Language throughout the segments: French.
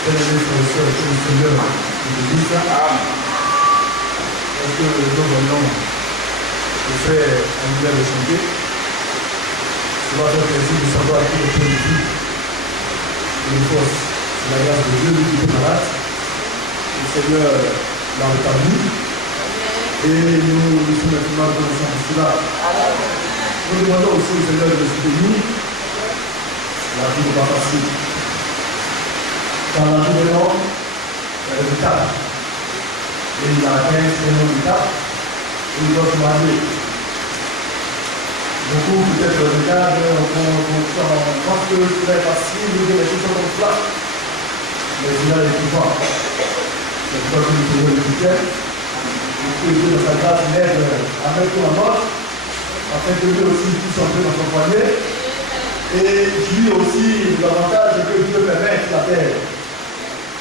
Bien-aimés frères et sœurs, que le Seigneur nous bénisse. Parce que nous voyons le frère Angela de chanter. Cela fait plaisir de savoir qu'il est positif. Une force, c'est la grâce de Dieu, lui qui est malade. Le Seigneur l'a rétabli. Et nous sommes maintenant reconnaissants pour cela. Nous demandons aussi au Seigneur de nous soutenir. La vie n'est pas facile. Dans la vie de l'homme, il y a des étapes. Et il a atteint un nombre d'étapes. Et il doit se marier. Beaucoup peut-être regardent, on pense que c'est facile, nous les choses comme cela. Mais il a les pouvoirs. C'est pourquoi nous trouvons le week-end. Et Dieu dans sa grâce l'aide à mettre la mort, afin que lui aussi puisse entrer dans son foyer. Et lui aussi, l'avantage que Dieu permet sur la terre.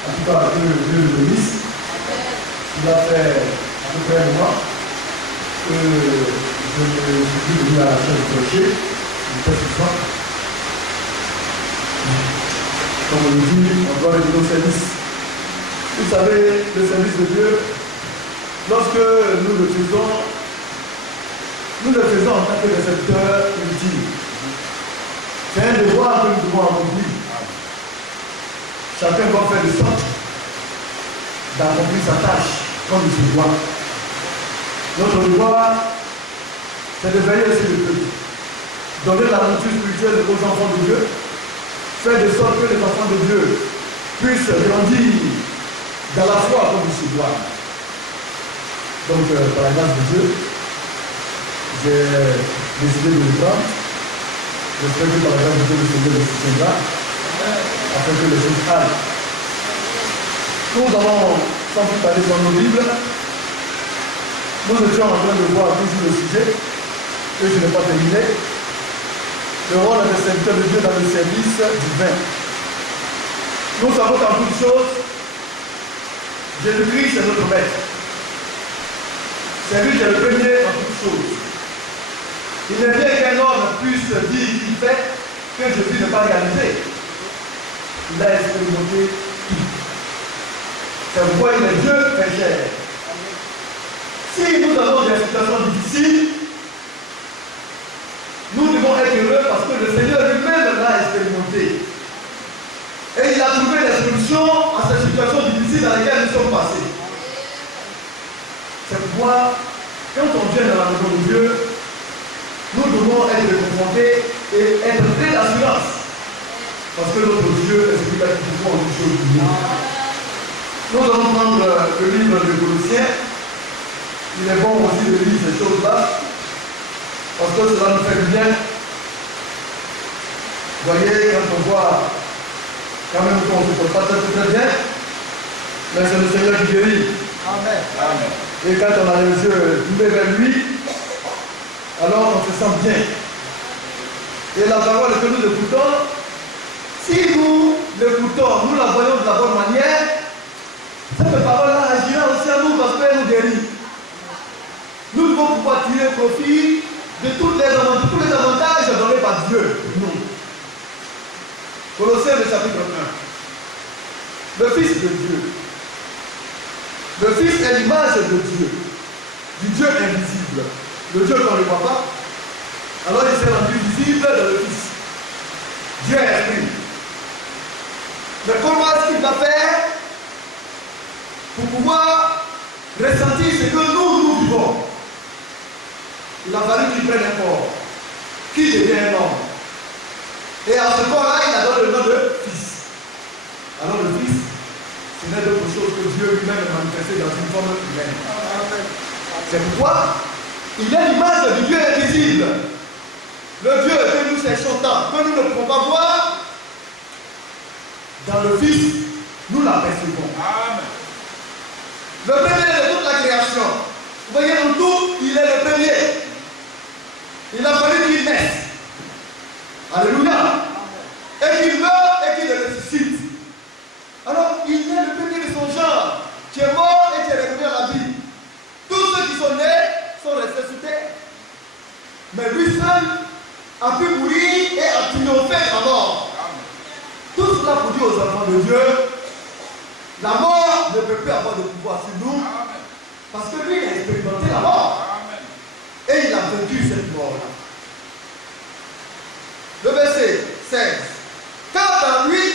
En tout cas, que Dieu le bénisse. Il a fait à peu près un mois que je me suis venu à la chaise de clocher. Je fais ce soir. Comme on le dit, on doit aller au service. Vous savez, le service de Dieu, lorsque nous le faisons en tant que récepteurs utiles. C'est un devoir que nous devons accomplir. Chacun doit faire de sorte d'accomplir sa tâche comme il se doit. Notre devoir, c'est de veiller sur le peuple, donner la nourriture spirituelle aux enfants de Dieu, faire de sorte que les enfants de Dieu puissent grandir dans la foi comme il se doit. Donc, par la grâce de Dieu, j'ai décidé de le prendre. J'espère que par la grâce de Dieu, le Seigneur le soutiendra, afin que les choses aillent. Nous allons sans plus parler dans nos Bibles. Nous étions en train de voir toujours le sujet, que je n'ai pas terminé. Le rôle des serviteurs de Dieu dans le service divin. Nous savons qu'en toutes choses, Jésus-Christ est notre maître. C'est lui qui est le premier en toutes choses. Il est bien qu'un homme puisse dire qu'il fait que Jésus n'est pas réalisé. Il a expérimenté tout. C'est pourquoi il est Dieu fait chair. Si nous avons des situations difficiles, nous devons être heureux parce que le Seigneur lui-même l'a expérimenté. Et il a trouvé des solutions à ces situations difficiles dans lesquelles nous sommes passés. C'est pourquoi, quand on vient dans la maison de Dieu, nous devons être confrontés et être pleins d'assurance. Parce que notre Dieu est celui qui peut faire une chose du monde. Nous allons prendre le livre de Colossiens. Il est bon aussi de lire ces choses-là. Parce que cela nous fait du bien. Vous voyez, quand on voit, quand même qu'on ne se porte pas très bien, mais c'est le Seigneur qui guérit. Amen. Amen. Et quand on a les yeux tournés vers lui, alors on se sent bien. Et la parole que nous écoutons, si nous l'écoutons, nous la voyons de la bonne manière, cette parole-là agira aussi à nous parce qu'elle nous guérit. Nous devons pouvoir tirer profit de tous les avantages donnés par Dieu pour nous. Colossiens le chapitre 1. Le Fils de Dieu. Le Fils est l'image de Dieu, du Dieu invisible. Le Dieu qu'on ne voit pas. Alors il s'est rendu visible dans le Fils. Dieu est esprit. Mais comment est-ce qu'il va faire pour pouvoir ressentir ce que nous vivons? Il a fallu qu'il prenne un corps qui devient un homme. Et à ce corps-là, il a donné le nom de Fils. Alors le Fils, ce n'est d'autre chose que Dieu lui-même est manifesté dans une forme humaine. C'est pourquoi il est l'image du Dieu invisible. Le Dieu que nous cherchons tant, que nous ne pouvons pas voir, dans le Fils, nous l'apercevons. Amen. Le premier de toute la création. Vous voyez, en tout, il est le premier. Il a fallu qu'il naisse. Alléluia. Et qu'il meure et qu'il ressuscite. Alors, il est le premier de son genre, qui est mort et qui est revenu à la vie. Tous ceux qui sont nés sont ressuscités. Mais lui seul a pu mourir et a triomphé à mort. Tout cela pour dire aux enfants de Dieu La mort ne peut plus avoir de pouvoir sur nous. Parce que lui, il a expérimenté la mort. Et il a vaincu cette mort-là. Le verset 16. Car en lui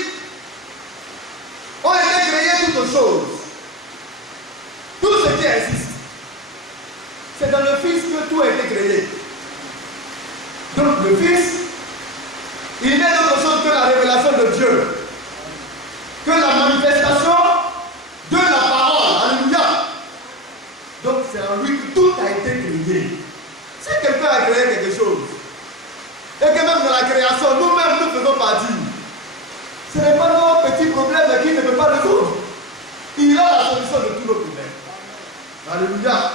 ont été créées toutes choses. Tout ce qui existe. C'est dans le Fils que tout a été créé. Donc le Fils, il n'est autre chose que la révélation de Dieu. Que la manifestation de la parole. Alléluia. Donc c'est en lui que tout a été créé. Si quelqu'un a créé quelque chose, et que même dans la création, nous-mêmes nous faisons partie, ce n'est pas nos petits problèmes qu'il ne peut pas résoudre. Il a la solution de tous nos problèmes. Alléluia.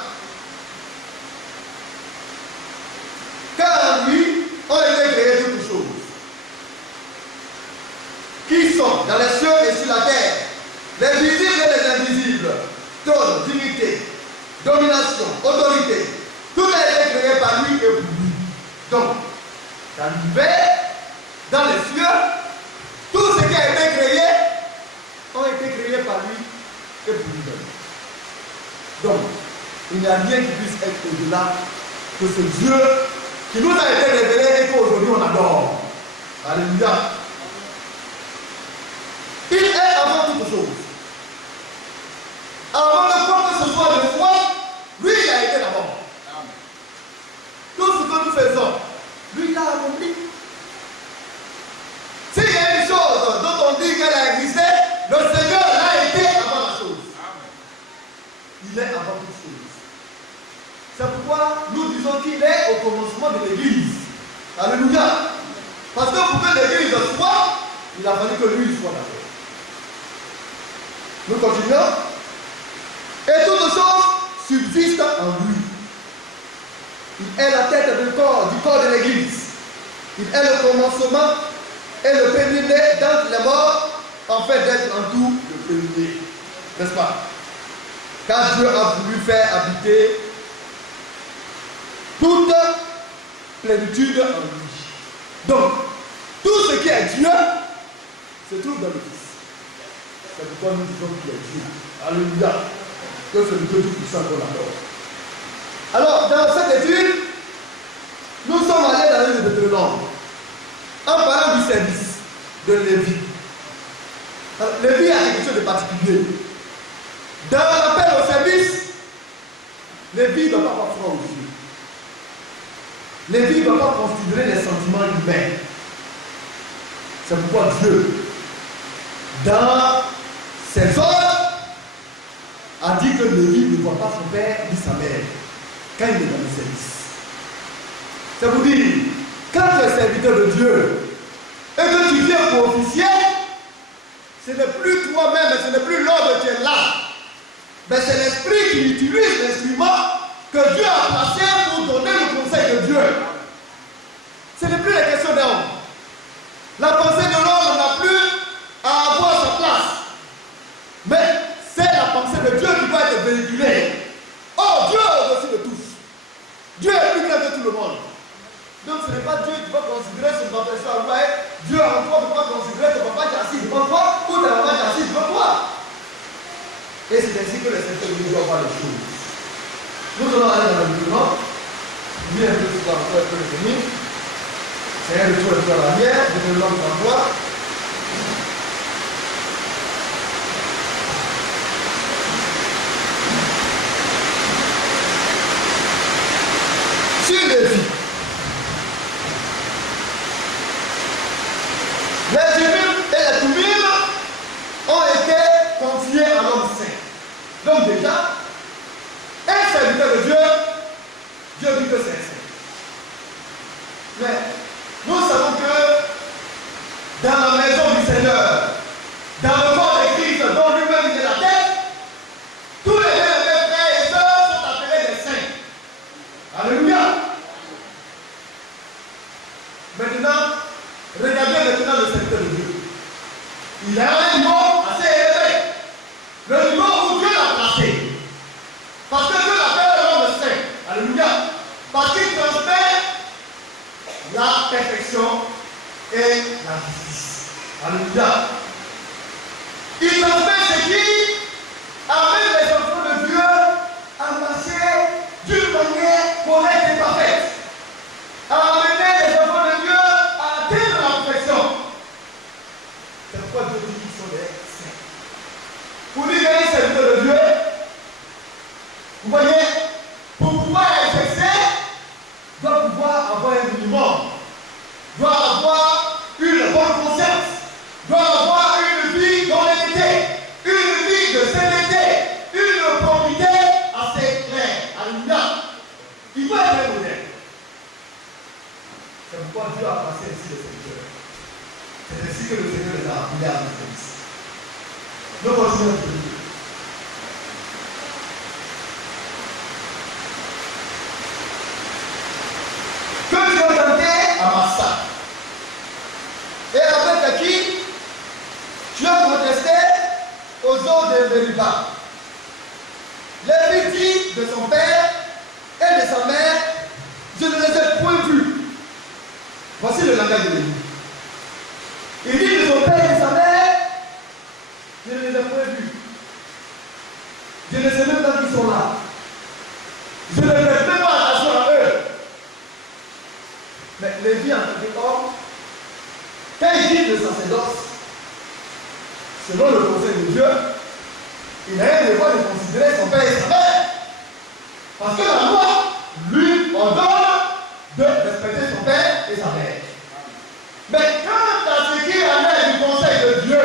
Car en lui ont été créées toutes choses, qui sont dans les cieux et sur la terre, les visibles et les invisibles, trône, dignité, domination, autorité. Tout a été créé par lui et pour lui. Donc, dans l'univers, dans les cieux, tout ce qui a été créé ont été créés par lui et pour lui. Donc, il n'y a rien qui puisse être au-delà que ce Dieu qui nous a été révélé et qu'aujourd'hui on adore. Alléluia. Il est avant toute chose. Avant de quoi que ce soit de foi, lui il a été d'abord. Tout ce que nous faisons, lui il a accompli. S'il y a une chose dont on dit qu'elle a existé, le Seigneur l'a été avant la chose. Il est avant toute chose. C'est pourquoi nous disons qu'il est au commencement de l'Église. Alléluia. Parce que pour que l'Église soit, il a fallu que lui soit d'abord. Nous continuons. Et toutes choses subsistent en lui. Il est la tête du corps de l'Église. Il est le commencement et le premier-né d'entre les morts, en fait d'être en tout le premier. N'est-ce pas? Car Dieu a voulu faire habiter toute plénitude en lui. Donc, tout ce qui est Dieu se trouve dans le Fils. C'est pourquoi nous disons qu'il est Dieu. Alléluia. Que c'est le Dieu tout-puissant qu'on adore. Alors, dans cette étude, nous sommes allés dans le Deutéronome en parlant du service de Lévi. Lévi a quelque chose de particulier. Dans l'appel au service, Lévi ne doit pas avoir froid aux yeux. Lévi ne doit pas considérer les sentiments humains. C'est pourquoi Dieu, dans ses ordres, a dit que Lévi ne voit pas son père ni sa mère quand il est dans le service. C'est pour dire, quand tu es serviteur de Dieu et que tu viens pour officier, ce n'est plus toi-même, ce n'est plus l'ordre qui est là, mais c'est l'esprit qui utilise l'instrument que Dieu a placé pour donner le conseil de Dieu. Ce n'est plus la question d'homme. La pensée de l'homme n'a plus à avoir sa place. Mais c'est la pensée de Dieu qui va être véhiculée. Oh, Dieu est au-dessus de tous. Dieu est plus grand que tout le monde. Donc ce n'est pas Dieu qui va considérer son papa et son papa. Dieu encore ne va pas considérer ton papa qui est assis devant toi ou ta maman qui est assise devant toi. Et c'est ainsi que les serviteurs de Dieu voient les choses. Nous allons aller dans le document. Bien que ce soit encore un peu le c'est un retour à l'arrière, de l'homme d'emploi. Sur les vies. Les humiles et les toumiles ont été confiés à l'homme saint. Donc déjà, un serviteur de Dieu, Dieu dit que c'est saint. Mais nous savons que dans la Nous continuons à prier. Que tu as tenté à Massa. Et avec qui tu as protesté aux eaux de Meriba. Les petits de son père et de sa mère, je ne les ai point vus. Voici le langage de l'Église. Il dit de son père et de sa mère, je ne les ai point vus. Je ne sais même pas qui sont là. Je ne prête même pas attention à eux. Mais les vies en tant qu'homme, quand il dit le sacerdoce, selon le conseil de Dieu, il n'a rien de voir de considérer son père et sa mère. Parce que la loi lui ordonne de respecter son père et sa mère. Mais quant à ce qui est du conseil de Dieu,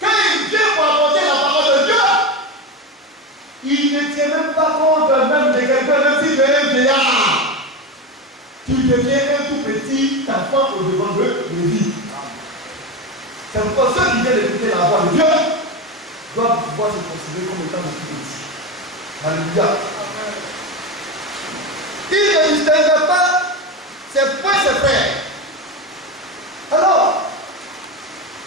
quand il vient pour apporter la parole de Dieu, il ne tient même pas compte même de quelqu'un, même si tu es un vieillard. Tu deviens un tout petit enfant au devant de Lévi. C'est pourquoi ceux qui viennent écouter la voix de Dieu doivent pouvoir se considérer comme étant tout petits. Alléluia. Il ne distingue pas ses frères et ses frères. Alors,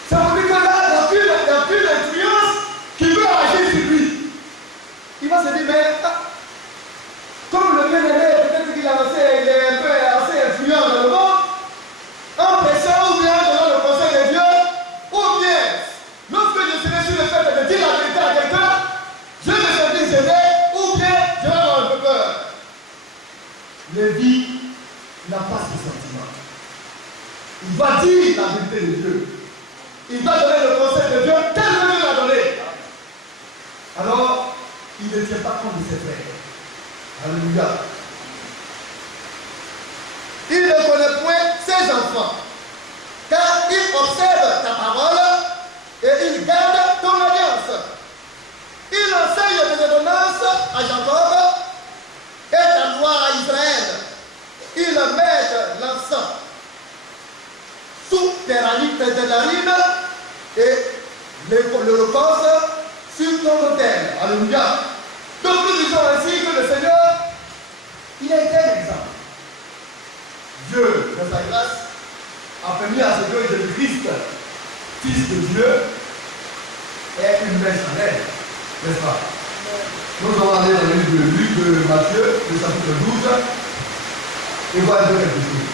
ça veut dire que là, il n'y a plus d'influence qui veut agir sur lui. Il va se dire, mais comme le bien-aimé, peut-être qu'il est un peu assez influent dans le monde, en prêchant ou bien dans le conseil de Dieu, ou bien, lorsque je serai sur le fait de dire la vérité à quelqu'un, je me sentir gêné, ou bien je vais avoir un peu peur. Lévi n'a pas ce sentiment. Il va dire la vérité de Dieu. Il va donner le conseil de Dieu tel que Dieu l'a donné. Alors, il ne tient pas compte de ses frères. Alléluia. Il ne connaît point ses enfants, car il observe ta parole et il garde ton alliance. Il enseigne tes ordonnances à Jacob et ta loi à Israël. Il met l'encens sous tes narines et l'holocauste sur ton autel. Alléluia. Donc nous disons ainsi que le Seigneur, il a été un exemple. Dieu, dans sa grâce, a permis à ce que Jésus-Christ, Fils de Dieu, ait une messe en elle. N'est-ce pas? Nous allons aller dans le livre de Luc, de Matthieu, le chapitre 12, et voir quelque chose.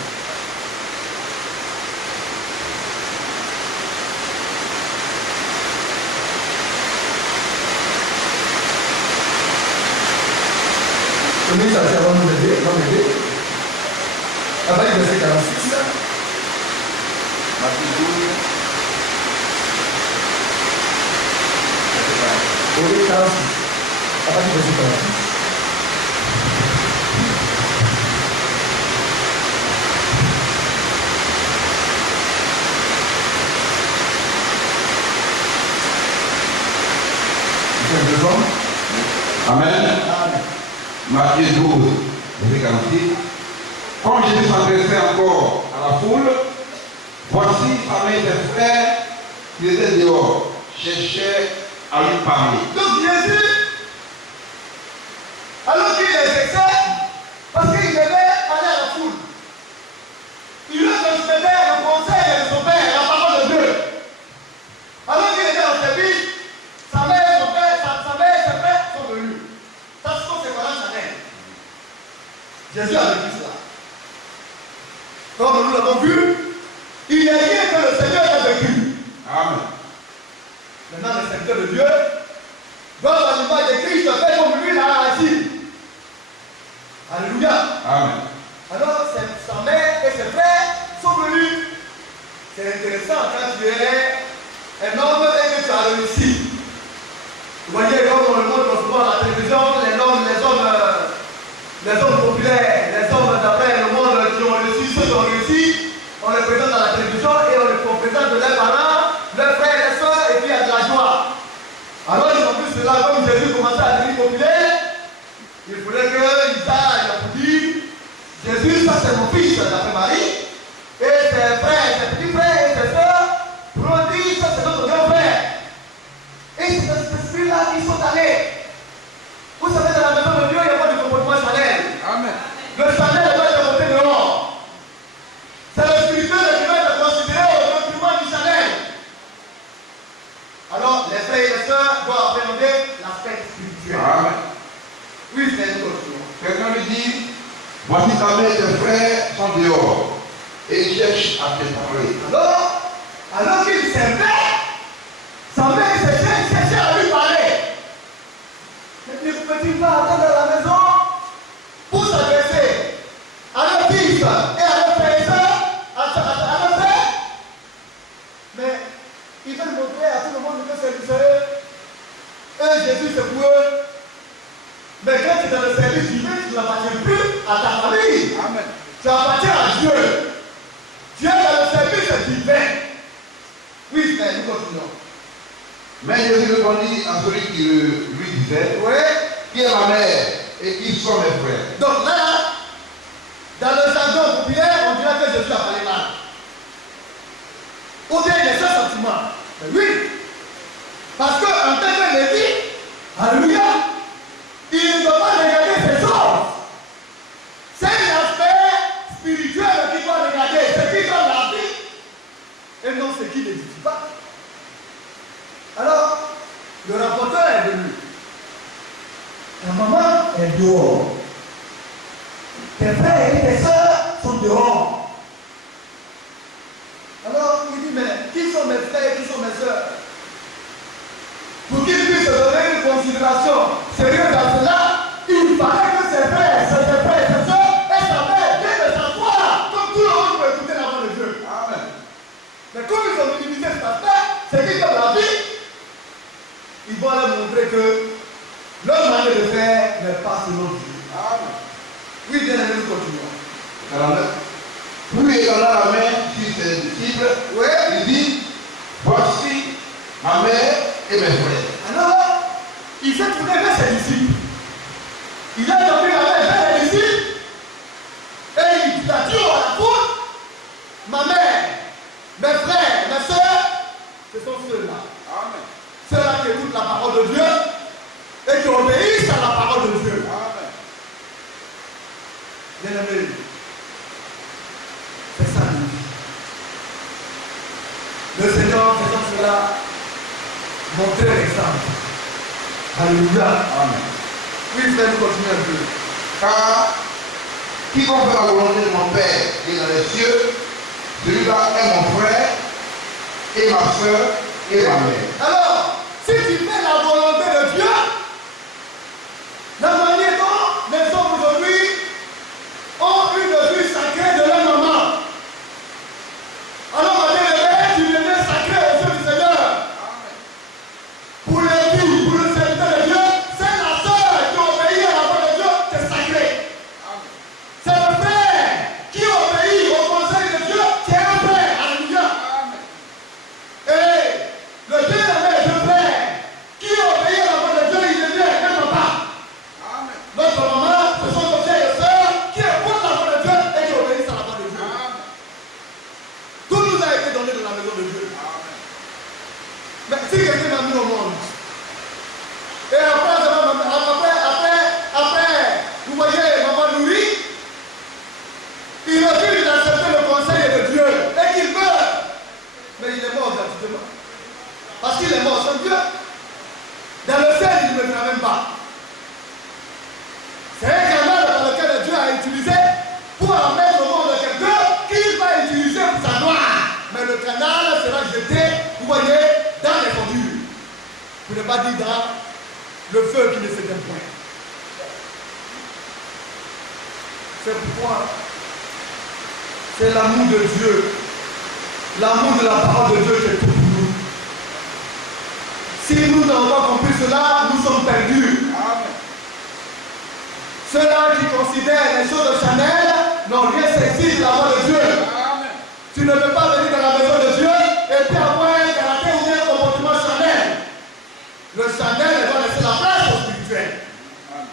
Premier, ça va nous aider, à partir du verset 46. Matthieu 12. Oui, 46. À partir du verset 46. Amen. Amen. Matthieu 12, verset 46. Quand Jésus s'adressait encore à la foule, voici parmi ses frères qui étaient dehors, cherchaient à lui parler. Donc Jésus, alors qu'il les vexait, parce qu'il devait aller à la foule, il leur transmettait le conseil de son père, la parole de Dieu. Alors qu'il était en service, sa mère et son père, sa mère et ses frères sont venus. Ça se trouve, c'est pendant sa mère. Jésus a vécu cela. Comme nous l'avons vu, il n'y a rien que le Seigneur a vécu. Amen. Maintenant, les serviteurs de Dieu doivent à l'image de Christ faire comme lui l'a agi. Alléluia. Amen. Alors, sa mère et ses frères sont venus. C'est intéressant quand tu es un homme et que tu as réussi. Vous voyez, comme on le montre souvent à la télévision, les hommes populaires, les hommes d'après le monde qui ont réussi, ceux qui ont réussi, on les présente à la télévision et on les présente de leurs parents, leurs frères et soeurs, et puis il y a de la joie. Alors ils ont vu cela, comme Jésus commençait à devenir populaire, il voulait qu'ils aillent pour dire, Jésus, ça c'est mon fils, d'après Marie, et ses frères, ses petits frères et ses soeurs, pour dire, ça c'est notre grand frère. Et c'est dans cet esprit-là qu'ils sont allés. Vous savez, dans la maison de Dieu, il n'y a pas de comportement charnel. Amen. Le charnel doit être monté dehors. C'est le spirituel qui va être considéré au document du charnel. Alors, les frères et les sœurs doivent appréhender l'aspect spirituel. Amen. Oui, c'est une autre chose. Quelqu'un lui dit, voici ta mère et tes frères sont dehors. Et ils cherchent à te parler. Alors qu'il servait, sa mère cherchait à lui parler. Mais ne peut-il pas attendre à la maison pour s'adresser à nos fils et à nos frères et sœurs, à nos frères? Mais il veut montrer à tout le monde que c'est du sérieux. Et Jésus c'est pour eux. Mais quand tu es dans le service divin, tu n'appartiens plus à ta famille. Amen. Tu appartiens à Dieu. Tu es dans le service divin. Oui, mais nous continuons. Mais Jésus répondit à celui qui lui disait, Oui. qui est ma mère et qui sont mes frères. Donc là, dans le jargon populaire, on dirait que Jésus a parlé mal. Ou bien il y a ce sentiment. Mais oui. Parce qu'en tant que Lévi, alléluia, il ne doit pas regarder ses choses. C'est l'aspect spirituel qu'il doit regarder. Ce qui donne la vie. Et non ce qui n'existe pas. Alors, le rapporteur est venu. Ta maman est dehors. Tes frères et tes soeurs sont dehors. Alors, il dit, mais qui sont mes frères et qui sont mes soeurs? Pour qu'il puisse donner une considération sérieuse à cela, il fallait que ses frères, ses soeurs et sa mère viennent de s'asseoir, comme tout le monde peut écouter la voix de Dieu. Amen. Mais comme ils ont minimisé cet aspect, c'est qu'ils ont la vie. Ils vont leur montrer que leur manière de faire n'est pas selon Dieu. Amen. Oui, bien aimé, nous continuons. 49. Puis étendant la main sur ses disciples, Oui. il dit, voici ma mère et mes frères. Alors, il s'est tourné vers ses disciples. Il a tombé la main vers les disciples. Et il a dit à la foule, ma mère, mes frères, mes soeurs, ce sont ceux-là. Amen. Ceux-là qui écoutent la parole de Dieu et qui obéissent à la parole de Dieu. Amen. Bien-aimé, c'est ça la vie. Le Seigneur, faisant cela, montrer l'exemple. Alléluia. Amen. Oui, frère, nous continuons un peu. Car quiconque fait la volonté de mon Père qui est dans les cieux, celui-là est mon frère et ma soeur et ma mère. Alors, si tu fais la volonté de Dieu, la manière dont les hommes aujourd'hui ont une vue sacrée de leur maman. Alors, ma bien-aimée, tu deviens sacré aux yeux du Seigneur. Pour les filles, pour le serviteur de Dieu, c'est la sœur qui obéit à la voix de Dieu, c'est sacré. C'est le frère qui obéit au conseil de Dieu, c'est un frère. Alléluia. Et le bien-aimé de frère qui obéit à la voix de Dieu, il devient un papa. Notre maman, ce sont nos frères et sœurs qui écoutent la voix de Dieu et qui obéissent à la voix de Dieu. Tout nous a été donné de la maison de Dieu. Mais si quelqu'un m'a mis au monde, et après, vous voyez, maman nourrit, il refuse d'accepter le conseil de Dieu et qu'il meurt. Mais il est mort gratuitement. Parce qu'il est mort sans Dieu. Dans le ciel, il ne me fera même pas. C'est un canal dans lequel Dieu a utilisé pour amener au monde quelqu'un qu'il va utiliser pour sa gloire. Mais le canal sera jeté, vous voyez, dans les fondures. Pour ne pas dire dans le feu qui ne s'éteint point. C'est pourquoi c'est l'amour de Dieu, l'amour de la parole de Dieu qui est tout pour nous. Si nous n'avons pas compris cela, nous sommes perdus. Amen. Ceux-là qui considèrent les choses de Chanel n'ont rien saisi de la voix de Dieu. Amen. Tu ne peux pas venir dans la maison de Dieu et puis avoir un caractère ou un comportement Chanel. Le Chanel doit laisser la place au spirituel. Amen.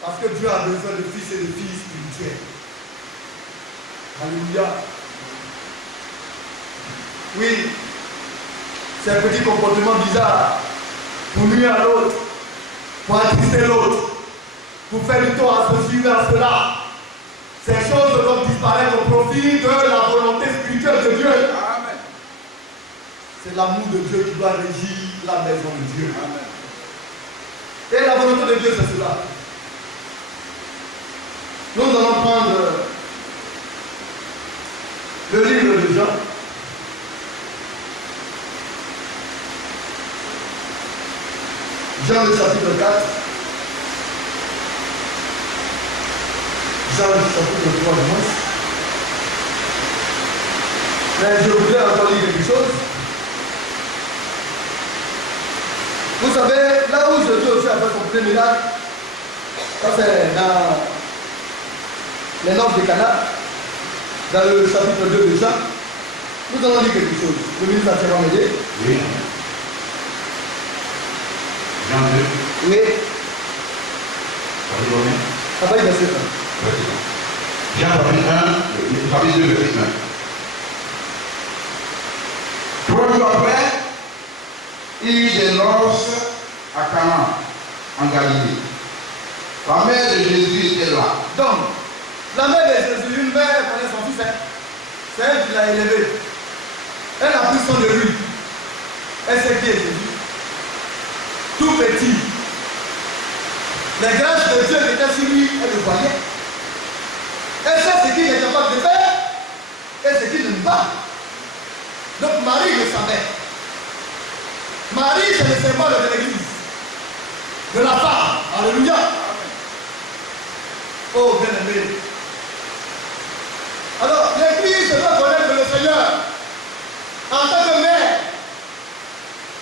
Parce que Dieu a besoin de fils et de filles spirituels. Alléluia. Oui. ces petits comportements bizarres pour nuire à l'autre, pour attrister l'autre, pour faire du tort à ceci ou à cela. Ces choses doivent disparaître au profit de la volonté spirituelle de Dieu. Amen. C'est l'amour de Dieu qui doit régir la maison de Dieu. Amen. Et la volonté de Dieu, c'est cela. Nous allons prendre le livre de Jean. Jean le chapitre 4. Jean le chapitre 3 de Mons. Mais je voudrais encore lire quelque chose. Vous savez, là où Jésus aussi a fait son premier miracle, ça c'est dans les noces de Cana, dans le chapitre 2 de Jean. Nous allons lire quelque chose. Le ministre va m'aider. Oui. Jean 2. Oui. Chapitre combien? Ça va y verset 1. Jean chapitre 1, chapitre 2, verset 1. 3 jours après, il y eut des noces à Cana, en Galilée. La mère de Jésus était là. Donc, la mère de Jésus, une mère connaît son fils, c'est elle qui l'a élevé. Elle a pris soin de lui. Elle sait qui est Jésus. Tout petit. Les grâces de Dieu qui étaient sur lui, elle le voyait. Elle sait ce qu'il est capable de faire et ce qu'il ne pas. Donc Marie le savait. Marie, c'est le symbole de l'église, de la femme. Alléluia. Oh, bien-aimé. Alors, l'église doit connaître le Seigneur en tant que mère.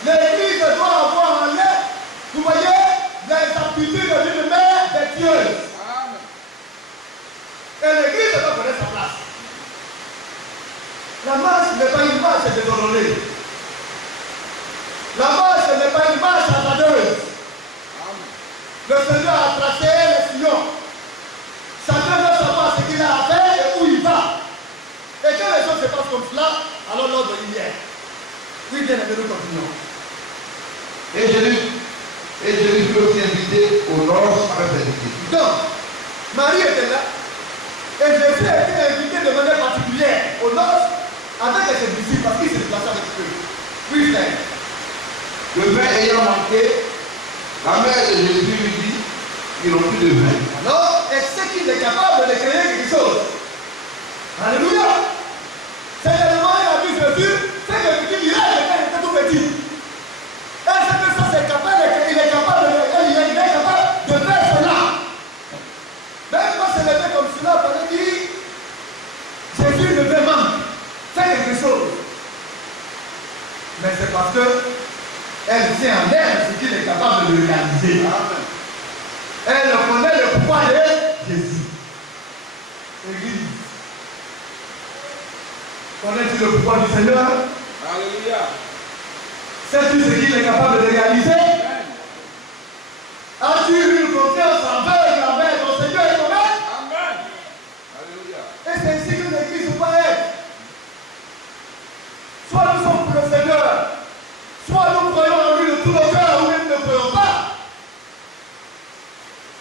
L'église doit avoir en elle, vous voyez, les aptitudes d'une mère vertueuse. Et l'église doit connaître sa place. La marche n'est pas une marche désordonnée. La marche n'est pas une marche hasardeuse. Le Seigneur a tracé les sillons. Chacun doit savoir ce qu'il a à faire et où il va. Et quand les choses se passent comme cela, alors l'ordre il y est. Oui, bien aimé, nous continuons. Et Jésus fut aussi invité aux noces avec ses disciples. Donc, Marie était là. Et Jésus a été invité de manière particulière aux noces avec ses disciples parce qu'il s'est déplacé avec eux. Oui, frère. Le vin ayant manqué, la mère de Jésus lui dit, ils n'ont plus de vin. Alors, est-ce qu'il est capable de créer quelque chose? Alléluia. C'est tellement il a vu Jésus, c'est que le petit miracle quand il était tout petit. Est-ce que ça c'est capable, il est capable de faire cela? Même quand c'est levé comme cela, on a dit, Jésus ne veut pas faire quelque chose. Mais c'est parce que elle sait en elle ce qu'il est capable de réaliser. Amen. Elle connaît le pouvoir de Jésus. Église. Connais-tu le pouvoir du Seigneur? Alléluia. Sais-tu ce qu'il est capable de réaliser? As-tu eu une confiance envers ton Seigneur et ton Maître? Amen. Alléluia. Et c'est ainsi que l'église doit être. Soit nous sommes pour le Seigneur, soit nous croyons en lui de tout nos cœurs, ou même ne croyons pas.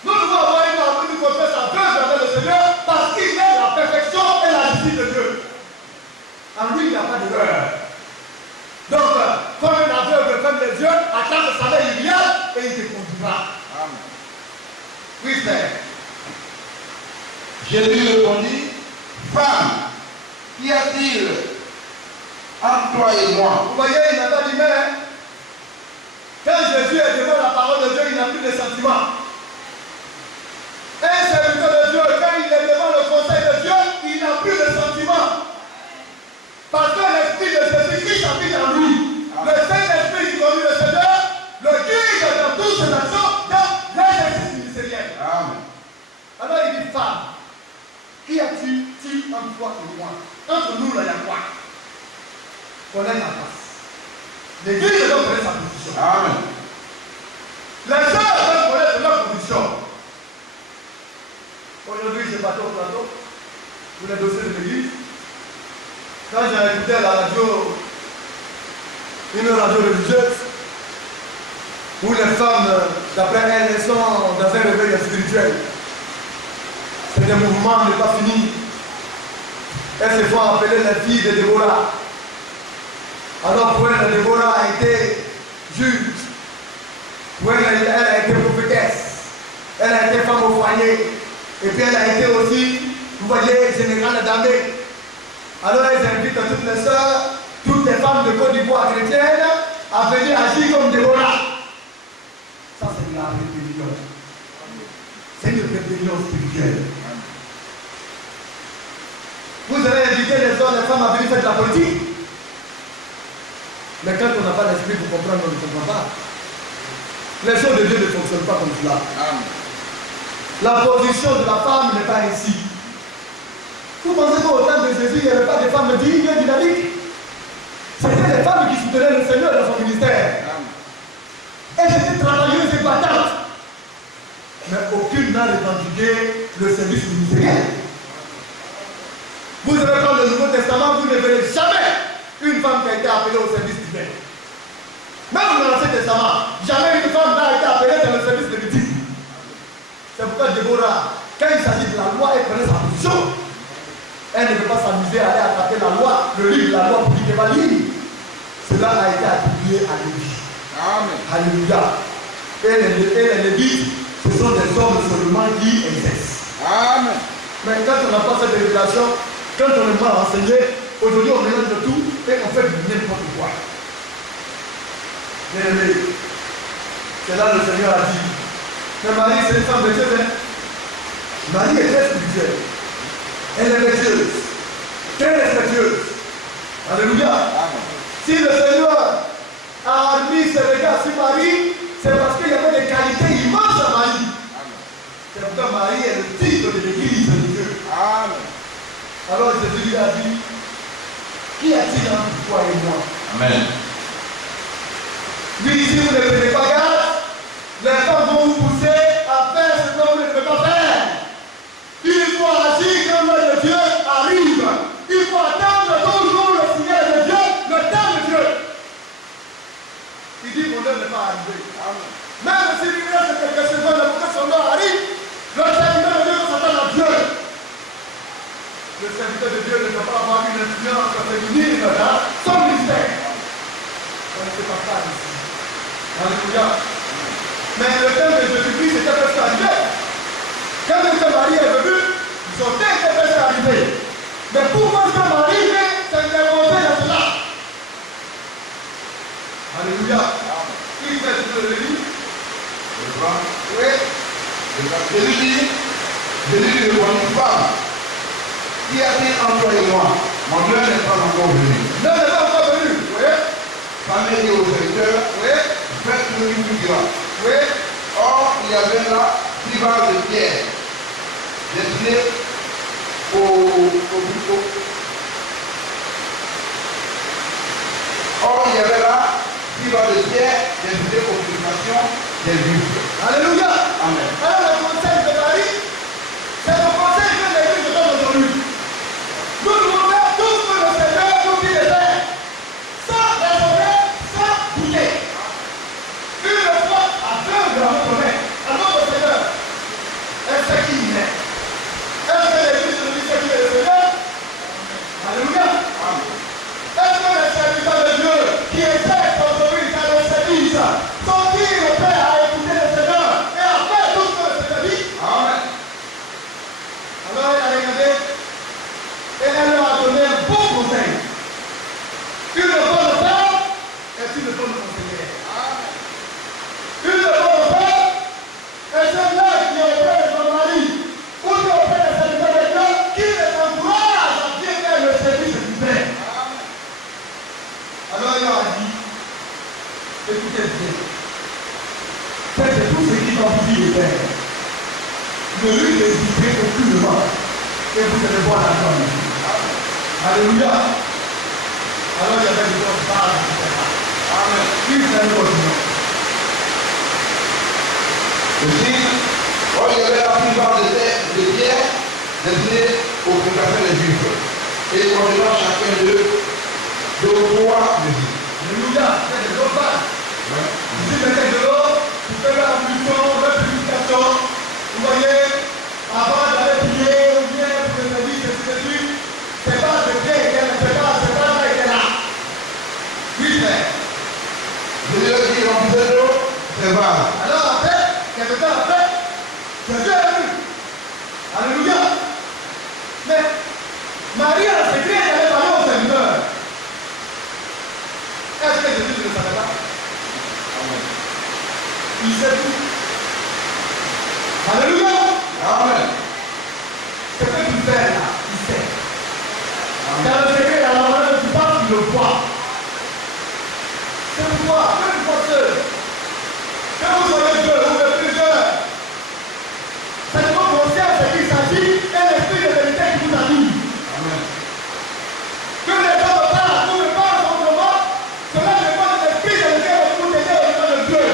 Nous devons avoir une confiance aveugle avec le Seigneur parce qu'il est la perfection et la justice de Dieu. En lui, il n'y a pas d'erreur. Donc, comme un aveugle, comme les yeux, attends le salaire idéal et il te conduira. Amen. Oui, frère. Jésus répondit, femme, qu'y a-t-il entre toi et moi? Vous voyez, il n'a pas dit mais. Quand Jésus est devant la parole de Dieu, il n'a plus de sentiments. Un serviteur de Dieu, quand il est devant le conseil de Dieu, il n'a plus de sentiments. Parce que l'esprit de Jésus-Christ habite en lui. Le Saint-Esprit qui conduit le Seigneur, le guide dans toutes ses actions, dans l'exercice ministériel. Amen. Alors il dit, femme, qui as-tu entre toi et moi? Entre nous, là, il y a quoi? Connais ta place. L'église doit connaître sa position. Amen. Les gens doivent connaître leur position. Aujourd'hui, j'ai battu au plateau pour les dossiers de l'église. Quand j'ai écouté à la radio une radio religieuse où les femmes, d'après elles, sont dans un réveil spirituel. C'est un mouvement n'est pas fini. Elles se font appeler les filles de Déborah. Alors pour elle, Déborah a été juge. Pour elle, elle a été prophétesse. Elle a été femme au foyer. Et puis elle a été aussi, vous voyez, générale d'armée. Alors elles invitent toutes les sœurs, toutes les femmes de Côte d'Ivoire chrétienne à venir agir comme Déborah. Ça c'est de la rébellion. C'est une rébellion spirituelle. Vous allez inviter les hommes et les femmes à venir faire de la politique. Mais quand on n'a pas l'esprit pour comprendre, on ne comprend pas. Les choses de Dieu ne fonctionnent pas comme cela. La position de la femme n'est pas ainsi. Vous pensez qu'au temps de Jésus, il n'y avait pas de femmes dignes et dynamiques? C'était les femmes qui soutenaient le Seigneur dans son ministère. Elles étaient travailleuses et battantes. Mais aucune n'a revendiqué le service ministériel. Vous allez prendre le Nouveau Testament, vous ne verrez jamais une femme qui a été appelée au service divin. Même dans l'Ancien Testament, jamais une femme n'a été appelée dans le service de l'éthique. C'est pourquoi Déborah, quand il s'agit de la loi, elle prenait sa position. Elle ne peut pas s'amuser à aller attraper la loi, le livre de la loi pour dire qu'elle va lire. Cela a été attribué à Lévi. Amen. Alléluia. Et les Lévites, ce sont des hommes seulement qui exercent. Amen. Mais quand on n'a pas cette révélation, quand on est mal enseigné, aujourd'hui on mélange de tout et on fait n'importe quoi. Bien-aimé, c'est là que le Seigneur a dit. Mais Marie, c'est une femme de Dieu. Marie est très spirituelle. Elle est religieuse, très respectueuse. Alléluia. Amen. Si le Seigneur a mis ses regards sur Marie, c'est parce qu'il y avait des qualités immenses à Marie. Amen. C'est pourquoi Marie est le titre de l'Église de Dieu. Amen. Alors Jésus lui a dit, qu'y a-t-il entre toi et moi? Amen. Lui, si vous ne prenez pas garde, les femmes vont vous pousser à faire ce que vous ne pouvez pas faire. Il faut agir quand l'heure de Dieu arrive. Il faut attendre toujours le signal de Dieu, le temps de Dieu. Il dit mon heure n'est pas arrivée. Amen. Même si il reste quelques secondes pour que son heure arrive, le serviteur de Dieu s'attend à Dieu. Le serviteur de Dieu ne peut pas avoir une influence féminine dans son ministère. On ne sait pas ça ici. Alléluia. Mais le temps de Jésus-Christ était presque arrivé. Quand Marie est venue, ils ont été presque arrivés. Mais pourquoi ça m'arrive, c'est démontré dans cela. Alléluia. Qui fait ce que je dis? Oui. Jésus dit, ne voit pas. Qui a-t-il entre toi et moi? Mon Dieu n'est pas encore venu. Non, n'est pas encore venu. Oui. Femme dit au serviteur, oui. Faites ce qu'il vous dira. Oui. Or, il y avait là 10 vases de pierre destinés Or, il y avait là 10 vases de pierre destinés aux purifications des Juifs. Alléluia. Amen. Alors, le conseil de Marie, c'est le conseil que l'Église donne aujourd'hui. Nous devons faire tout ce que le Seigneur nous dit de faire, sans raisonner, sans douter. Une fois aveugle à notre main, à notre Seigneur, elle sait qui il est. Est-ce que l'Église nous dit qui est le Seigneur? Alléluia. Est-ce que les serviteurs de Dieu qui exercent aujourd'hui dans le service sont-ils prêts à écouter le Seigneur et à faire tout ce que le Seigneur dit? Amen. Alors elle a regardé et elle leur a donné un bon conseil. Une bonne femme est une bonne conseillère. Une bonne femme est celle-là qui est auprès de son mari ou qui est auprès de serviteurs de Dieu qui les encourage à bien faire le service du Père. Alors il leur a dit, écoutez bien, faites tout ce qui va vous dire le Père. Ne lui hésitez aucunement et vous allez voir la gloire. Alléluia. Alors il y avait des gens bases, etc. Amen. Qui fait le nom? Aussi, or il y avait la plupart de pierres destinées aux purifications des Juifs. Et il conduira chacun d'eux de 3 mesures. Alléluia, c'est des autres bases. Si tu mettais de l'eau, tu fais la purification, la purification. Vous voyez, avant d'aller prier, ou bien pour que tu dises, c'est pas de Dieu, c'est pas là qui est là. Oui, frère. Dieu qui remplit de l'eau, c'est vrai. Alors après, quelque temps après, Jésus est venu. Alléluia. Mais Marie a secret d'aller parler au Seigneur. Est-ce que Jésus ne le savait pas? Il sait tout. Alléluia. Amen. Ce que tu fais là, il sait. Dans le secret, dans la manière tu parles, tu le vois. C'est pourquoi, peu importe que vous soyez deux ou plusieurs, cette conscience c'est qu'il s'agit et l'esprit de vérité qui vous anime. Amen. Que les gens parlent, nous ne parlons simplement, cela dépend de l'esprit de lequel vous aider au nom de Dieu.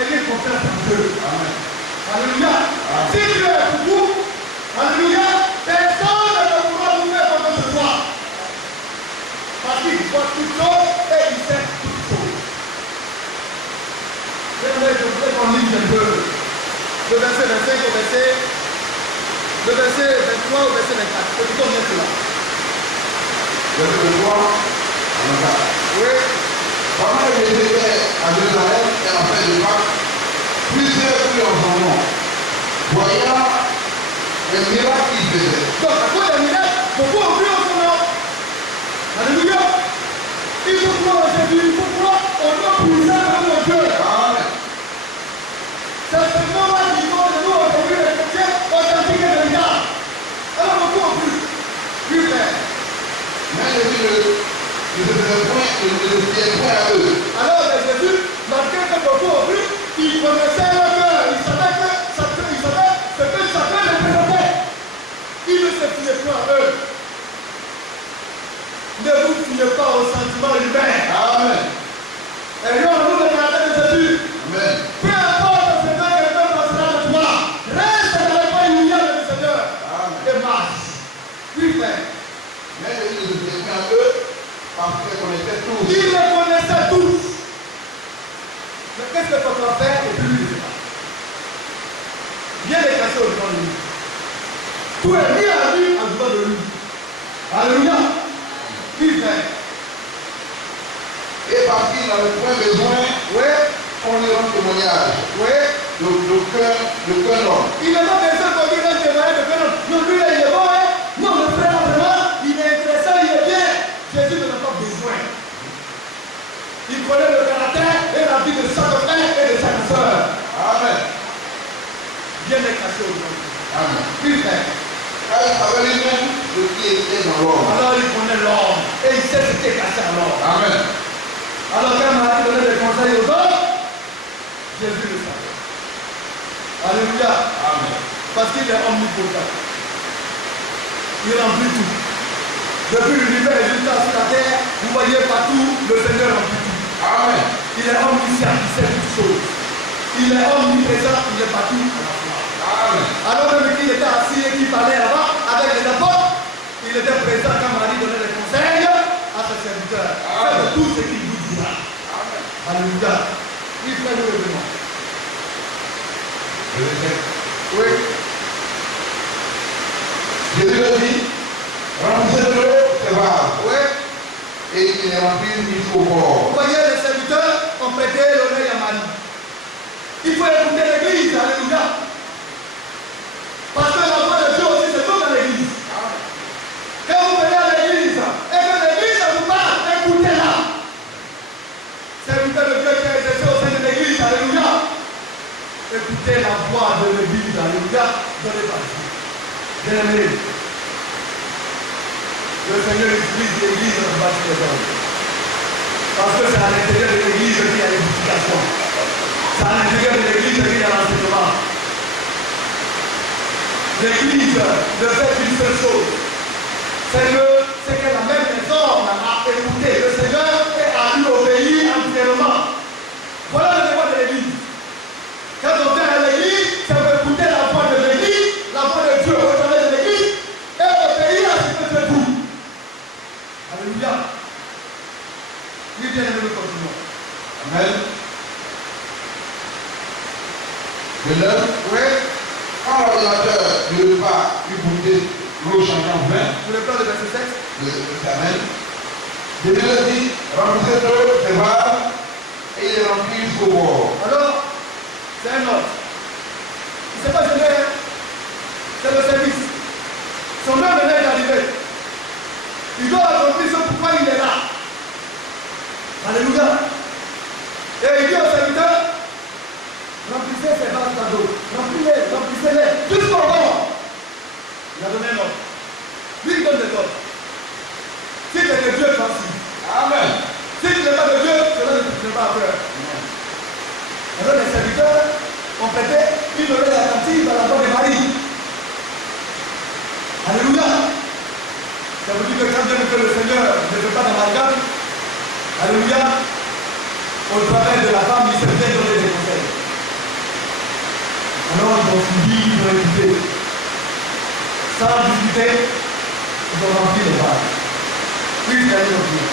Ayez confiance en Dieu. Amen. Alléluia. Si Dieu est pour vous, alléluia, personne ne pourra vous faire quoi que ce soit. Parce qu'il voit toutes choses et il sait toutes choses. Je voudrais qu'on lise un peu le verset 25 au verset 23 au verset 24. Écoutons bien cela. Verset 23, Oui. pendant que Jésus était à Jérusalem et en fait de Pâques, plusieurs crurent en son nom, voyant les miracles qu'il faisait. Donc, à cause des miracles, beaucoup ont cru en son nom. Alléluia. Il faut croire en Jésus, il faut croire au nom puissant de notre Dieu. Amen. C'est ce nom-là qui compte de nous aujourd'hui, les chrétiens, authentiques et véritables. Alors, beaucoup ont cru. Oui, frère. Mais Jésus ne se fiait point à eux. Alors, Jésus, malgré que beaucoup ont cru, il connaissait leur cœur. Il savait ce que chacun représentait. Il ne se fiait point à eux. Ne vous fiez pas aux sentiments humains. Amen. Et nous le caractère de Jésus. Amen. Peu importe ce que quelqu'un passera de toi, reste dans les pas immuables du Seigneur. Amen. Et marche. Oui, frère. Mais Jésus ne se fiait point à eux parce qu'ils connaissaient tous. Il les connaissait tous. Mais qu'est-ce que tu dois faire et puis lui ne sait pas. Viens les casser au devant de lui. Tout est mis à lui en devant de lui. Alléluia. Oui, frère. Et parce qu'ils n'avaient point besoin, Oui. on lui rend témoignage. Oui. D'aucun homme. Il n'a pas besoin qu'on lui donne témoignage de que non, lui là, il est bon, hein. Non, le frère, vraiment, il est intéressant, il est bien. Jésus n'en a pas besoin. Il connaît le caractère et la vie de chaque frère et de chaque soeur. Amen. Viens les casser au devant. Amen. Oui, frère. Car il savait lui-même ce qui était dans l'homme. Alors il connaît l'homme et il sait ce qui est caché à l'homme. Amen. Alors quand Marie donnait des conseils aux hommes, Jésus le savait. Alléluia. Amen. Parce qu'il est omnipotent. Il remplit tout. Depuis l'univers jusqu'à sur la terre, vous voyez partout, le Seigneur remplit tout. Amen. Il est omniscient, il sait toutes choses. Il est omniprésent, il est partout à la fois. Amen. Alors même qu'il était assis et qu'il parlait là-bas avec les apôtres, il était présent quand Marie donnait des conseils à ses serviteurs. Faites tout ce qu'il vous dira. Amen. Alléluia. Oui, frère, nous le demandons. Oui. Jésus le dit, remplissez de l'eau, c'est vrai. Oui. Et il est rempli jusqu'au corps. Vous voyez, les serviteurs ont prêté l'oreille à Marie. Il faut écouter l'église. Alléluia. Parce que la voix de Dieu aussi se trouve dans l'église. Quand vous venez à l'église et que l'église vous parle, écoutez-la. Serviteur de Dieu qui a exercé au sein de l'église. Alléluia. Écoutez la voix de l'église. Alléluia. Donnez pas Dieu. Bien-aimé. Le Seigneur utilise l'église dans le bâtiment des hommes. Parce que c'est à l'intérieur de l'église qu'il y a l'édification. C'est à l'intérieur de l'église qu'il y a l'enseignement. L'église ne fait qu'une seule chose. C'est que la même personne a écouté le Seigneur et a lui obéi entièrement. Voilà le devoir de l'église. Quand on vient à l'église, c'est pour écouter la voix de l'église, la voix de Dieu au travers de l'église, et obéir à ce que Dieu dit. Alléluia. Le 9. Oui. Quand l'ordinateur du repas eut goûté l'eau changée en vin. Pour le plan de verset 7. Amen. Jésus leur dit, remplissez d'eau ces vases et il les remplit jusqu'au bord. Alors, c'est un ordre. Il ne s'est pas gêné, hein. C'est le service. Son homme est arrivé. Il doit accomplir ce pourquoi il est là. Alléluia. Et il dit au serviteur, remplissez ces vases d'eau. Remplissez-les jusqu'au bord. Il a donné un ordre. Lui, il donne des ordres. Si tu es de Dieu, voici. Amen. Si tu n'es pas de Dieu, cela ne te pas peur. Alors les serviteurs ont prêté une oreille attentive à la voix de Marie. Alléluia. Ça veut dire que quand Dieu veut que le Seigneur ne veut pas d'amalgame, alléluia, au travers de la femme, il s'est bien donné des conseils. Alors ils ont suivi, ils ont écouté. Sans discuter, ils ont rempli les vases. Puis ils ont dit.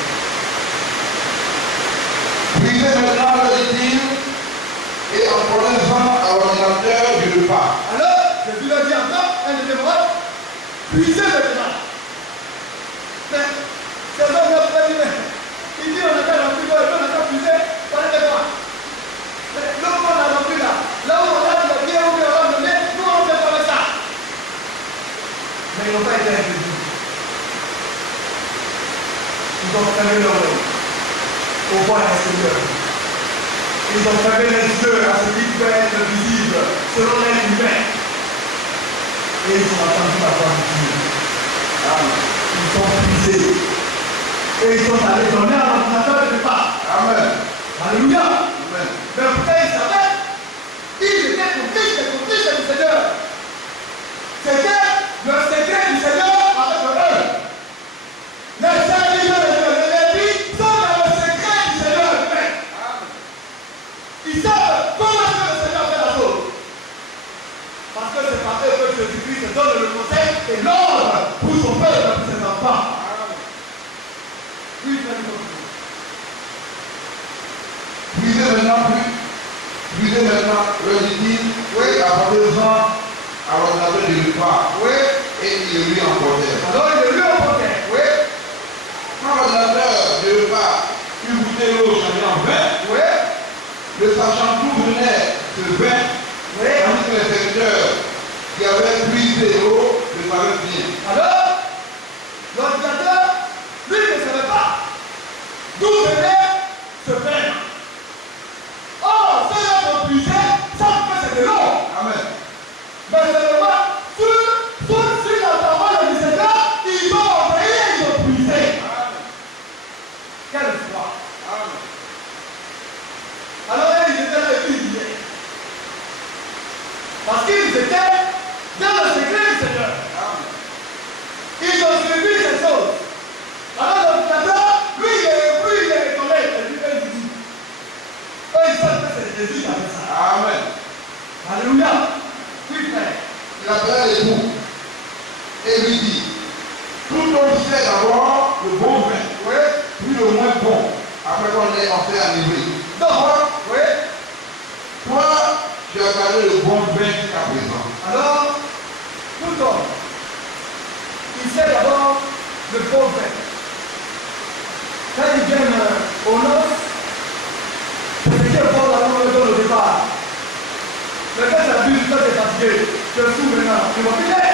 Puisez maintenant, leur dit-il, et en prononçant à l'ordinateur du repas. Alors, Jésus leur dit encore, un deuxième fois, puisez maintenant. C'est l'homme qui a dit, il dit on a qu'à remplir l'eau, on a qu'à puiser, parlez de moi. L'eau qu'on a rempli là où on a le pied, où on a le nez, nous on fait pas ça. Mais ils n'ont pas été intelligents. Ils ont fermé leur œil au voir le Seigneur. Ils ont fermé les yeux à ce qui peut être visible selon l'être humain. Et ils ont attendu la voix de Dieu. Ils sont puisés. Et ils sont allés donner à l'ordinateur de repas. Amen. Alléluia. Amen. Mais pourtant ils savaient. Ils étaient complices du Seigneur. C'était le secret du Seigneur avec eux. Les serviteurs de Lévi sont dans le secret du Seigneur lui-même. Ils savent comment est-ce que le Seigneur fait la chose. Parce que c'est par eux que Jésus-Christ donne le conseil et l'ordre pour son peuple et pour ses enfants. Oui, Puisez maintenant, leur dit-il, oui, apportez-en à l'ordinateur du repas. Oui. Et il lui emportèrent. Alors il lui emportait. Oui. Quand l'ordinateur du repas eut goûté l'eau changée en vin, Oui. le sachant d'où venait ce vin, Oui. tandis que les serviteurs qui avaient puisé l'eau le savaient bien. Alors, l'ordinateur, lui ne savait pas d'où venait ce vin. Or, ceux-là qui ont puisé savent que c'est de l'eau. Amen. Mais seulement, sur la parole du Seigneur, ils ont obéi et ils ont puisé. Quelle foi. Alors, ils étaient là et puis ils disaient. Parce qu'ils étaient dans le secret du Seigneur. Ils ont suivi ces choses. Alors, l'ordinateur, lui, il est étonné. Et lui, il dit. Eux, ils savent que c'est Jésus qui a fait ça. Amen. Alléluia. Oui, frère. Il appela l'époux et lui dit, tout homme sait d'abord le bon vin, Oui. puis le moins bon, après qu'on ait fait enivrer. Donc, oui. Toi, tu as gardé le bon vin jusqu'à présent. Alors, tout homme, il sait d'abord le bon vin. Quand ils viennent au noces, c'est ce qui est bon d'avoir le don au départ. Le fait s'abuse, toi t'es fatigué, tu es sous maintenant, tu vas filer.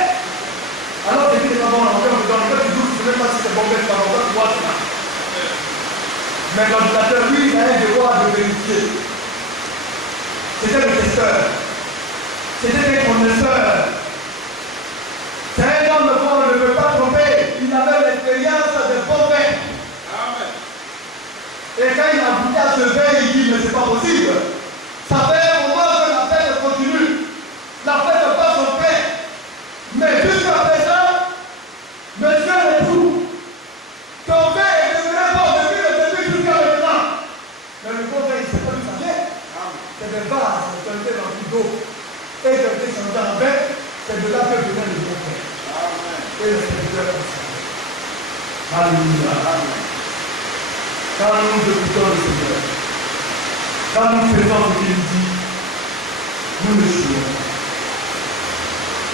Alors tu dis que c'est pas bon, on te donne, quand tu doutes, tu ne sais même pas si c'est bon, mais c'est pas bon, tu vois ça. Mais l'ordinateur, lui, il a un devoir de vérifier. C'était le testeur. C'était un connaisseur. C'est un homme qu'on ne peut pas tromper. Il avait l'expérience de bon vin. Amen. Et quand il a goûté à ce vin, il dit, mais c'est pas possible. Ça fait un moment que la fête continue. La fête n'a pas son pain. Mais jusqu'à présent, monsieur l'époux, ton vin est devenu bon depuis le début jusqu'à maintenant. Mais le bon vin, il ne sait pas d'où ça vient. C'est des vases, c'est un thé rempli d'eau. Et que le thé changé en vin, c'est de là que vient le bon vin. Et le Seigneur comme ça. Alléluia. Quand nous écoutons le Seigneur, quand nous faisons ce qu'il dit, nous réussirons.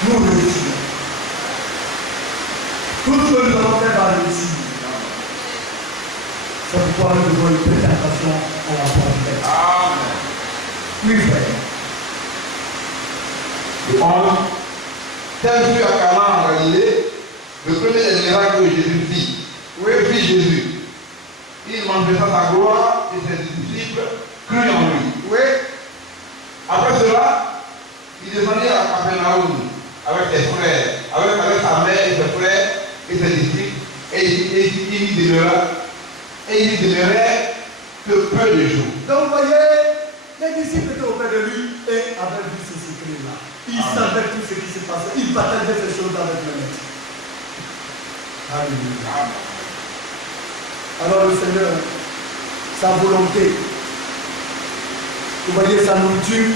Nous réussirons. Tout ce que nous allons faire va réussir. C'est pourquoi nous devons une prêter attention à la parole. Amen. Oui, frère. Le 11. Tel fut à Cana en Galilée, le premier des miracles que Jésus fit. Où fit Jésus? Il manifesta sa gloire et ses disciples crurent en lui. Oui. Après cela, il descendit à Capharnaüm avec ses frères, avec sa mère et ses frères et ses disciples, et il y demeurait que peu de jours. Donc vous voyez, les disciples étaient auprès de lui et avaient vu ce secret-là. Ils savaient tout ce qui se passait. Ils partageaient ces choses avec le maître. Alléluia. Alors le Seigneur, sa volonté, vous voyez, sa nourriture,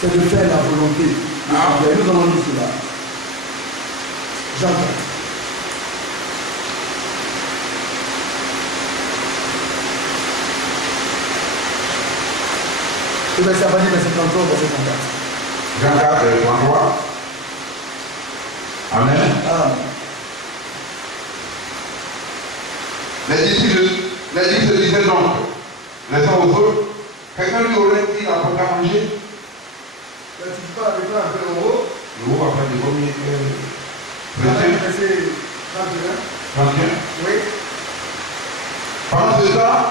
c'est de faire la volonté. Nous allons dire cela. J'entends. Le verset va dire verset 33, verset 34. Jean 4, 33. Amen. Amen. Les disciples disaient donc, les uns aux autres, quelqu'un lui aurait-il apporté à manger? Tu dis pas avec toi un peu en haut. Le haut après le premier Verset 31. 31. Oui. Pendant ce temps,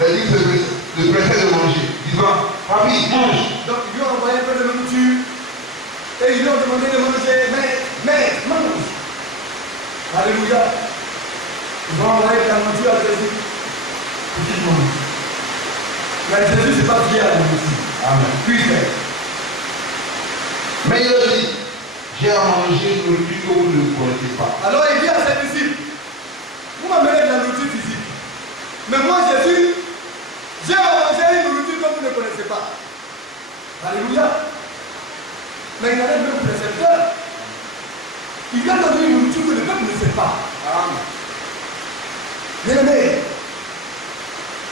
les disciples se pressaient de manger, disant, Rabbi, mange. Donc ils lui ont envoyé un peu de nourriture et ils lui ont demandé de manger, mais mange. Alléluia. Ils vont envoyer la nourriture à Jésus. Il mange. Mais Jésus, c'est pas fier à la nourriture. Amen. Puis fait. Mais il leur dit, j'ai à manger une nourriture que vous ne connaissez pas. Alors il dit à ses disciples, vous m'amenez de la nourriture physique. Mais moi, Jésus, j'ai à manger une nourriture que vous ne connaissez pas. Alléluia. Mais il avait même le précepteur. Il lui a donné une nourriture que le peuple ne sait pas. Amen. Bien aimé,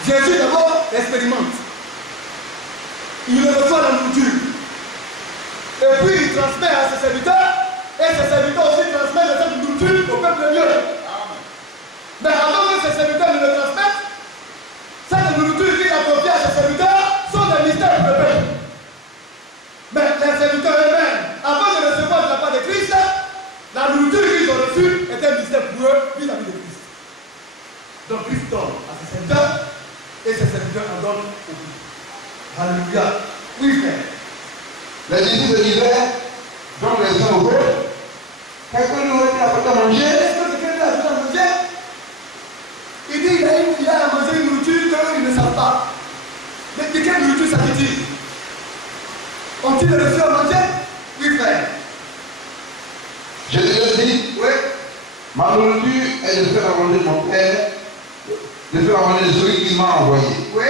Jésus d'abord expérimente. Il reçoit la nourriture. Et puis il transmet à ses serviteurs. Et ses serviteurs aussi transmettent cette nourriture au peuple de Dieu. Amen. Mais avant que ses serviteurs ne le transmettent, cette nourriture qu'il a confiée à ses serviteurs sont des mystères pour le peuple. Mais les serviteurs eux-mêmes, avant de recevoir de la part de Christ, la nourriture qu'ils ont reçue était un mystère pour eux vis-à-vis de Christ. Donc Christ donne à ses serviteurs et ses serviteurs en donnent au public. Alléluia. Oui, frère. Les disciples disaient, donc les uns aux autres, quelqu'un lui aurait apporté à manger? Est-ce que quelqu'un lui a apporté à manger? Il dit il a à manger une nourriture qu'ils ne savent pas. Mais de quelle nourriture s'agit-il? Ont-ils reçu à manger? Oui, frère. Jésus leur dit, Oui. ma nourriture est de faire la volonté de mon Père, de faire la volonté de celui qui m'a envoyé, Oui.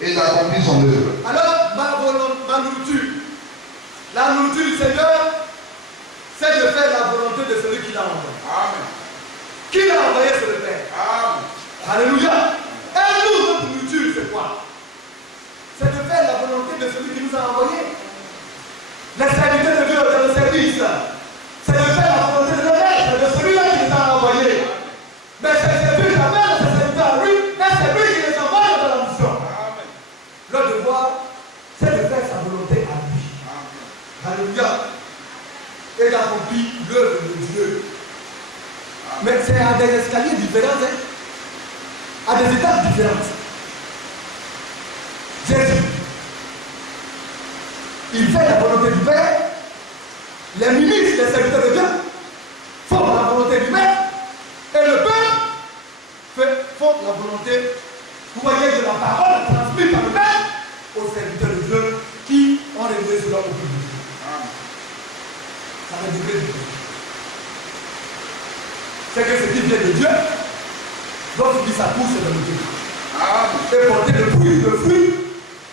et d'accomplir son œuvre. Alors, ma nourriture, la nourriture du Seigneur, c'est de faire la volonté de celui qui l'a envoyé. Amen. Qui l'a envoyé, c'est le Père. Amen. Alléluia. Et nous, notre nourriture, c'est quoi? C'est de faire la volonté de celui qui nous a envoyés. Les serviteurs de Dieu dans le service, c'est de faire la volonté de le maître, de celui-là qui nous a envoyés. Mais c'est celui qui amène ses serviteurs à lui, et c'est lui qui les envoie dans la mission. Amen. Leur devoir, c'est de faire sa volonté à lui. Alléluia. Et d'accomplir l'œuvre de Dieu. Mais c'est à des escaliers différents, hein? À des étapes différentes. Jésus, il fait la volonté du Père. Les ministres, les serviteurs de Dieu font la volonté du Père. Et le peuple font la volonté, vous voyez, de la parole transmise par le Père aux serviteurs de Dieu qui ont révélé cela au public. Ça va durer du temps. C'est que ce qui vient de Dieu doit finir sa course dans le Dieu. Et porter le fruit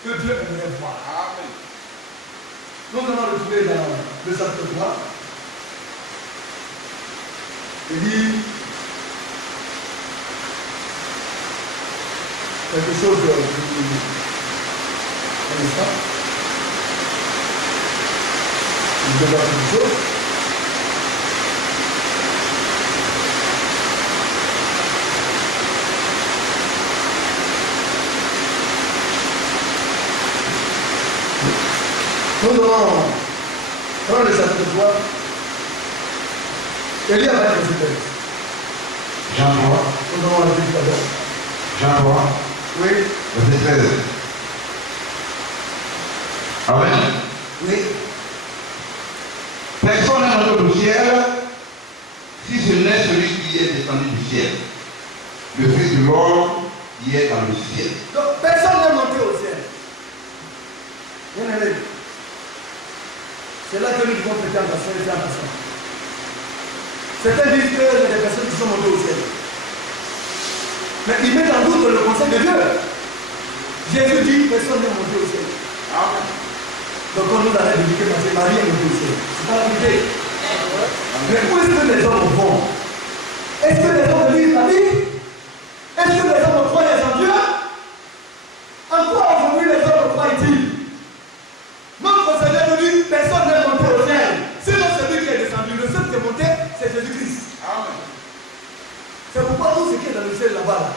que Dieu aimerait voir. Amen. Nous allons retrouver dans le chapitre 3. Il dit quelque chose de. Un instant. Je vais voir quelque chose. Nous allons prendre le chapitre 3. Élie va être ce texte. Jean 3. Nous allons aller tout à l'heure. Jean 3. Oui. Verset 13. Amen. Oui. Personne n'est monté au ciel si ce n'est celui qui est descendu du ciel. Le Fils de l'homme qui est dans le ciel. Donc personne n'est monté au ciel. Bien aimé. C'est là que nous devons prêter attention et faire attention. Certains disent qu'il y a des personnes qui sont montées au ciel. Mais ils mettent en doute le conseil de Dieu. Jésus dit personne n'est monté au ciel. Amen. Donc on nous arrête de dire que Marie est montée au ciel. C'est pas la vérité. Mais où est-ce que les hommes vont? Est-ce que les hommes lisent la Bible? Est-ce que les hommes croient en Dieu? En quoi aujourd'hui les hommes croient-ils? Notre Seigneur nous dit personne n'est monté au ciel. Sinon celui qui est descendu, le seul qui est monté, c'est Jésus-Christ. Amen. C'est pourquoi tout ce qui est dans le ciel là-bas,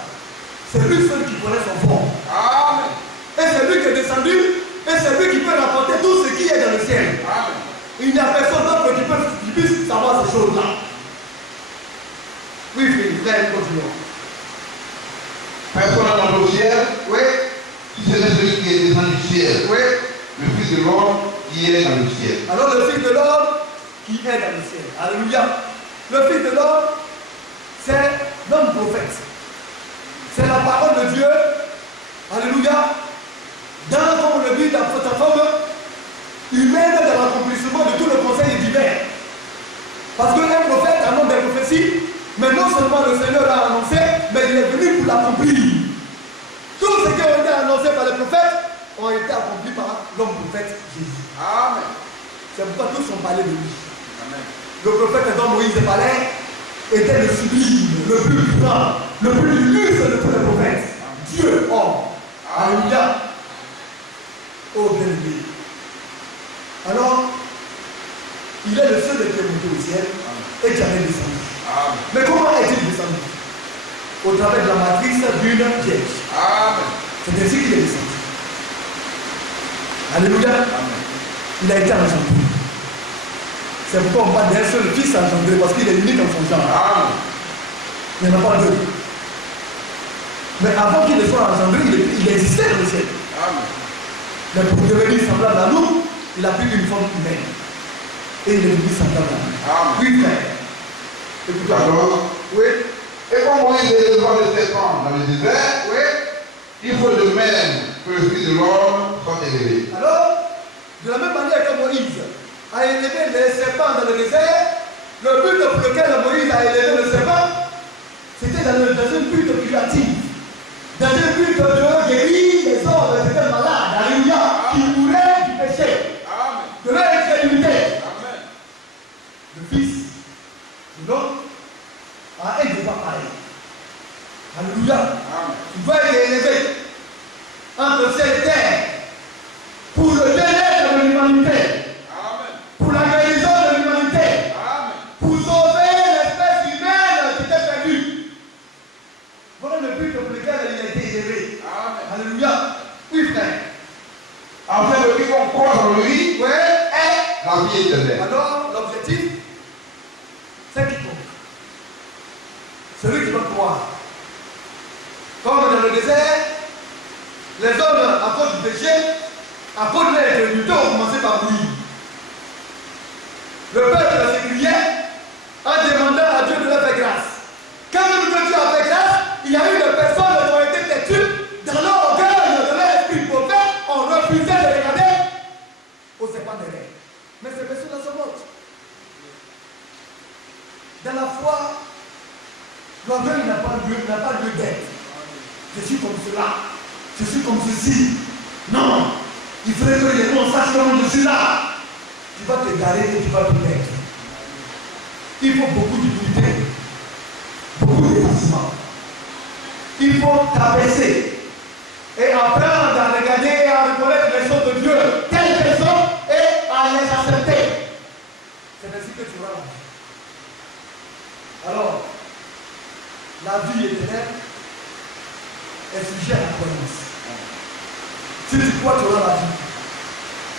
c'est lui seul qui connaît son fond. Amen. Et c'est lui qui est descendu, et c'est lui qui peut rapporter tout ce qui est dans le ciel. Amen. Il n'y a personne d'autre qui puisse savoir ces choses-là. Oui, frère, continuons. Personne n'est monté au ciel. Oui. Si ce n'est celui qui est descendu du ciel. Oui. Le Fils de l'homme qui est dans le ciel. Alors le Fils de l'homme qui est dans le ciel. Alléluia. Le Fils de l'homme, c'est l'homme prophète. C'est la parole de Dieu. Alléluia. Dans, comme on le dit, dans sa forme humaine dans l'accomplissement de tout le conseil divin. Parce qu'un prophète annonce des prophéties, mais non seulement le Seigneur l'a annoncé, mais il est venu pour l'accomplir. Tout ce qui a été annoncé par les prophètes ont été accomplis par l'homme prophète Jésus. Amen. C'est pourquoi tous ont parlé de lui. Amen. Le prophète dont Moïse parlait était le sublime, le plus grand, le plus illustre de tous les prophètes. Dieu, homme. Alléluia. Oh bien-aimé. Alors, il est le seul qui est monté au ciel et qui est descendu. Amen. Mais comment est-il descendu? Au travers de la matrice d'une piège. Amen. C'est ainsi qu'il est descendu. Alléluia. Amen. Il a été engendré. C'est pourquoi on parle d'un seul fils engendré, parce qu'il est unique en son genre. Amen. Il n'y en a pas deux. Mais avant qu'il ne soit engendré, il existait dans le ciel. Amen. Mais pour devenir semblable à nous, il a pris une forme humaine. Et il est devenu semblable à nous. Amen. Oui, frère. Écoutez. Alors, oui. Et comme Moïse est devant le serpent dans le désert, oui. Il faut de même que le Fils de l'homme soit élevé. Alors, de la même manière que Moïse a élevé les serpents dans le désert, le but pour lequel Moïse a élevé le serpent, c'était dans une but curative, dans une but de guérir les hommes qui étaient malades, alléluia, qui mouraient du péché, de leur incrédulité. Le Fils de l'homme a un devoir pareil. Alléluia. Il doit être élevé entre ciel et terre pour le bien-être de l'humanité, pour la guérison de l'humanité, pour sauver l'espèce humaine qui était perdue. Voilà le but pour lequel il a été élevé. Alléluia. Oui, frère. Afin que quiconque croit en lui ait la vie éternelle. Alors, l'objectif, c'est quiconque. Celui qui va croire. Comme dans le désert, les hommes, à cause du péché, à cause de l'incrédulité, ont commencé par mourir. Le peuple s'écriait en demandant à Dieu de leur faire grâce. Quand même que Dieu a fait grâce, il y a eu des personnes qui ont été têtues dans leur orgueil, dans leur esprit prophète, ont refusé de regarder au serpent des rêves. Mais ces personnes-là sont mortes. Dans la foi, l'orgueil n'a pas lieu d'être. Je suis comme cela, je suis comme ceci. Non, il faudrait que les gens sachent comment je suis là. Tu vas te garer et tu vas te perdre. Il faut beaucoup d'humilité, beaucoup d'effacement. Il faut t'abaisser et apprendre à regarder et à reconnaître les choses de Dieu telles qu'elles sont et à les accepter. crois, tu auras la vie.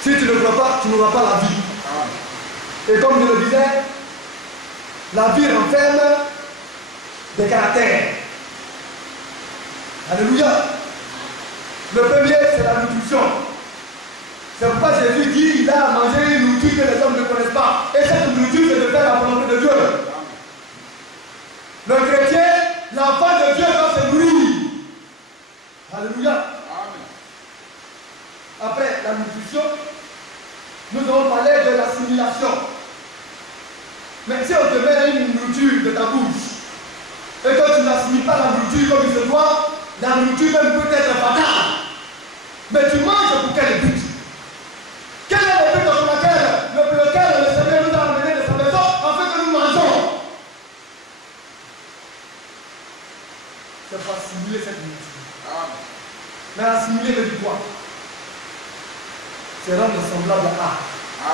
Si tu ne crois pas, tu n'auras pas la vie. Et comme je le disais, la vie renferme des caractères. Alléluia. Le premier, c'est la nutrition. C'est pourquoi Jésus dit il a mangé une nourriture que les hommes ne connaissent pas. Et cette nourriture, c'est de faire la volonté de Dieu. Le chrétien, l'enfant de Dieu doit se nourrir. Alléluia. Après la nutrition, nous allons parler de l'assimilation. Mais si on te met une nourriture de ta bouche et que tu n'assimiles pas la nourriture comme il se doit, la nourriture même peut être fatale. Mais tu manges pour quel but? Quel est le but dans lequel le Seigneur nous a amené de sa maison afin que nous mangeons? C'est pour assimiler cette nourriture. Mais assimiler veut dire quoi? C'est rendre semblable à.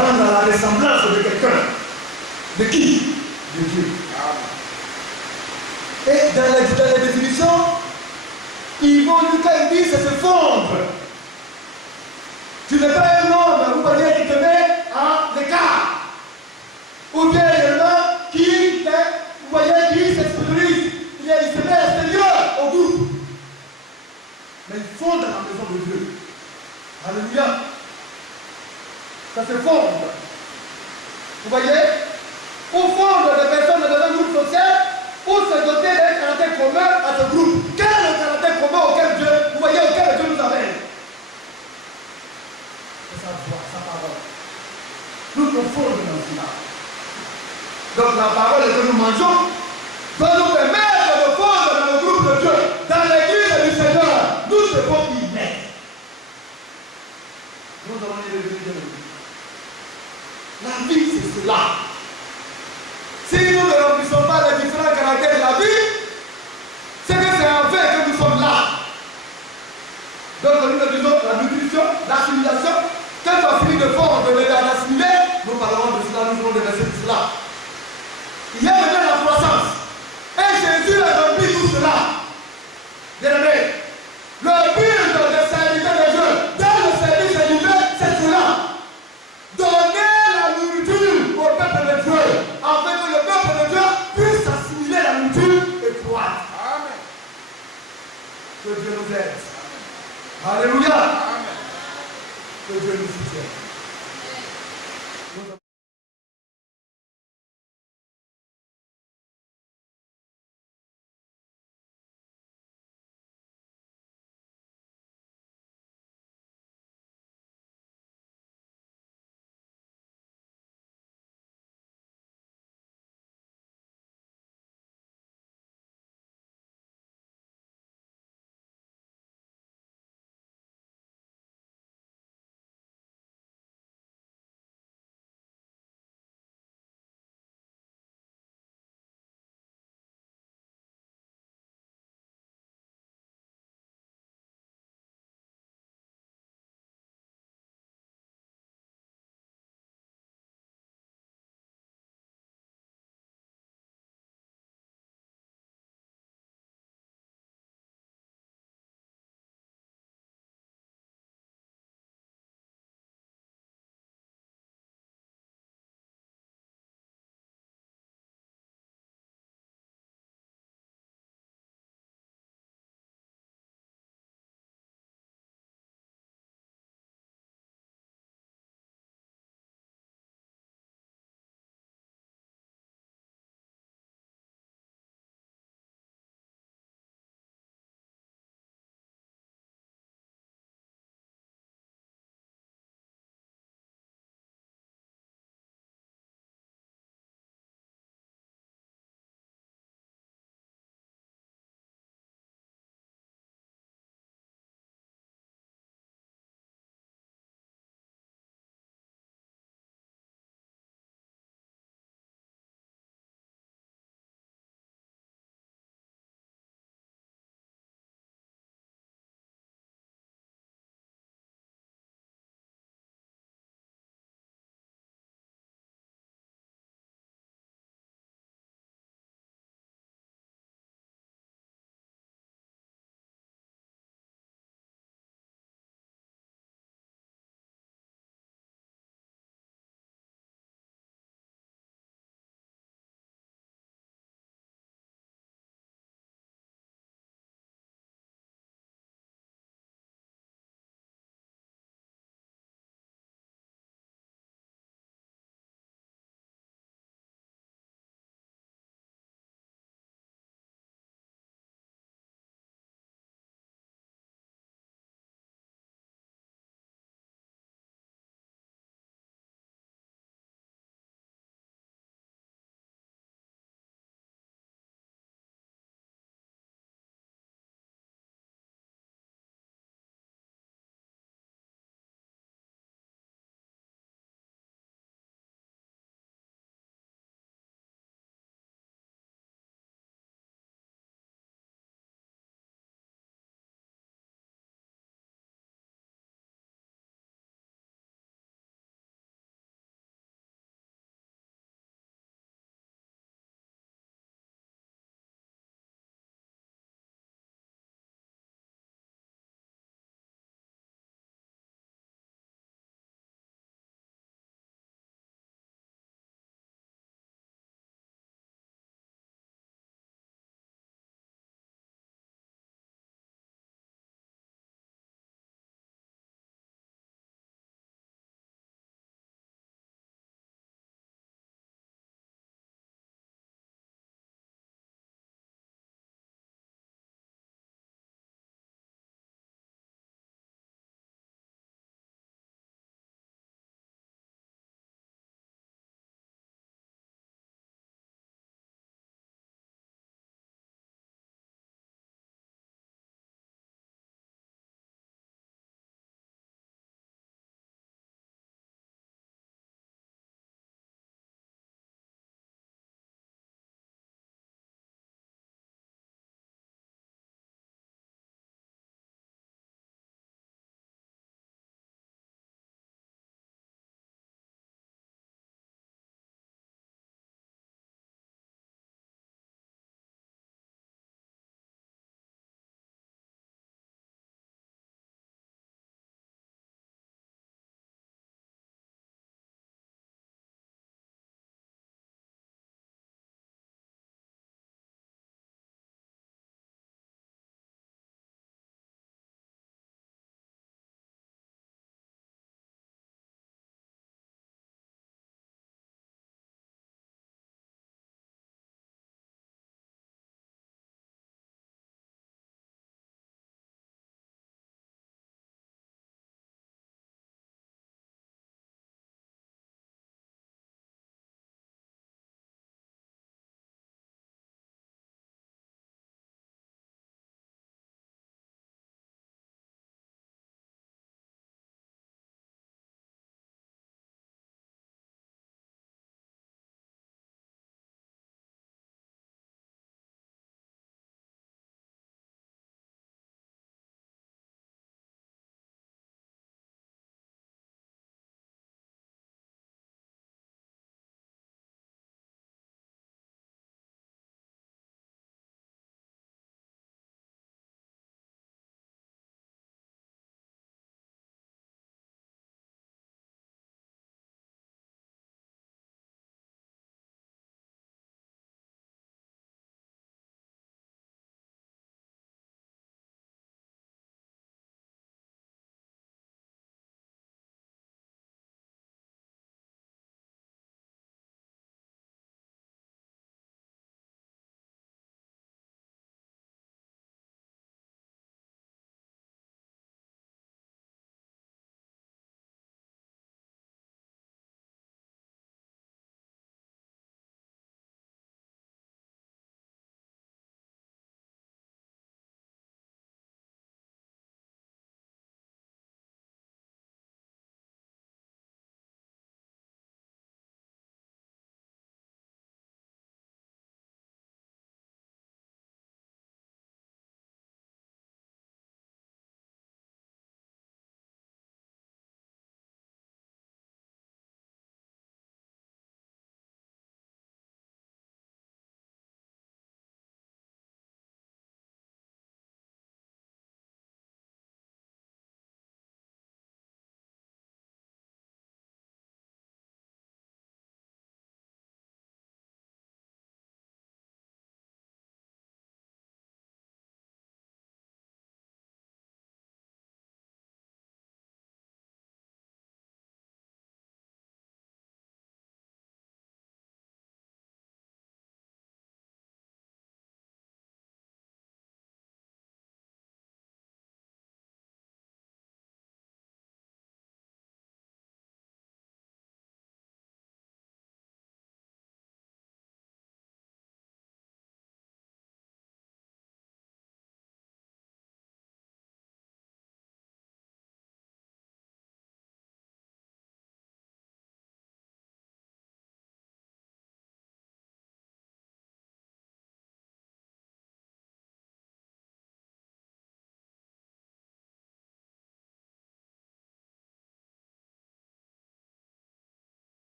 Rendre à la ressemblance de quelqu'un. De qui? De Dieu. Et dans les définitions, ils vont nous dire c'est se fondre. Tu n'es pas un homme, vous voyez, qui te met à l'écart. Ou bien un homme qui, vous voyez, qui s'extériorise. Il se met extérieur au groupe. Mais il fonde dans la maison de Dieu. Alléluia. Ça se fonde. Vous voyez? Pour fondre des personnes dans un groupe social, pour se doter d'un caractère commun à ce groupe. Quel est le caractère commun auquel Dieu, vous voyez, auquel Dieu nous amène? C'est sa voix, sa parole. Nous nous fondons dans cela. Donc la parole que nous mangeons doit nous permettre de fondre dans le groupe de Dieu, dans l'église du Seigneur. Nous devons y mettre. Nous devons y revenir de nous. La vie, c'est cela. Si nous ne remplissons pas les différents caractères de la vie, c'est que c'est en fait que nous sommes là. Donc nous le disons, la nutrition, l'assimilation, quand on a fini de fondre, d'assimiler, nous parlerons de cela, nous allons déverser de cela. Il y a maintenant la croissance. Et Jésus a rempli tout cela. Bien-aimé, le but de serviteur de Dieu, dans le service de Dieu, c'est cela. Donner la nourriture au peuple de Dieu, afin que le peuple de Dieu puisse assimiler la nourriture et croître. Amen. Que Dieu nous aide. Alléluia. Amen. Que Dieu nous soutienne.